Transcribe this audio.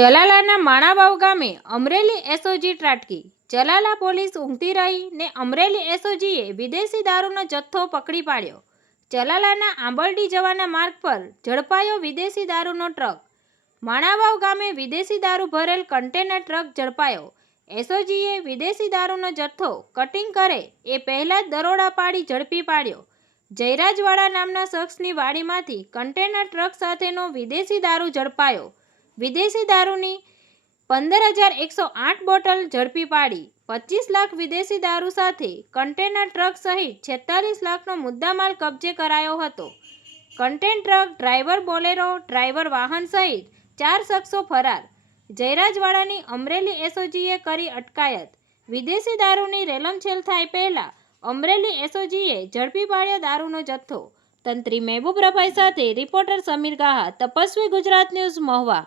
જલાલાના માણાવાવ ગામે Amreli SOG ત્રાટકી। Jalala police ઊંઘતી રહી ને અમરેલી એસઓજીએ વિદેશી દારૂનો જથ્થો પકડી પાડ્યો। જલાલાના આંબરડી જવાના માર્ગ પર ઝડપાયો વિદેશી દારૂનો ટ્રક। માણાવાવ ગામે વિદેશી દારૂ ભરેલ કન્ટેનર ટ્રક ઝડપાયો। એસઓજીએ વિદેશી દારૂનો જથ્થો કટિંગ કરે એ પહેલા જ દરોડા પાડી ઝડપી પાડ્યો। જયરાજવાડા નામના શખ્સની વાડીમાંથી કન્ટેનર ટ્રક સાથેનો વિદેશી દારૂ ઝડપાયો। વિદેશી દારૂની 15,108 બોટલ ઝડપી પાડી। 25 લાખ વિદેશી દારૂ સાથે કન્ટેનર ટ્રક સહિત 46 લાખનો મુદ્દામાલ કબજે કરાયો હતો। Container truck driver Bolero driver વાહન સહિત 4 શખ્સો ફરાર। જયરાજવાડાની અમરેલી એસઓજીએ કરી અટકાયત। વિદેશી દારૂની રેલમછેલ થાય પહેલા અમરેલી એસઓજીએ ઝડપી પાડ્યો દારૂનો જથ્થો। તંત્રી મહેબૂબ રફાઈ સાથે રિપોર્ટર સમીર ગાહા, તપસ્વી ગુજરાત ન્યૂઝ, મહુવા।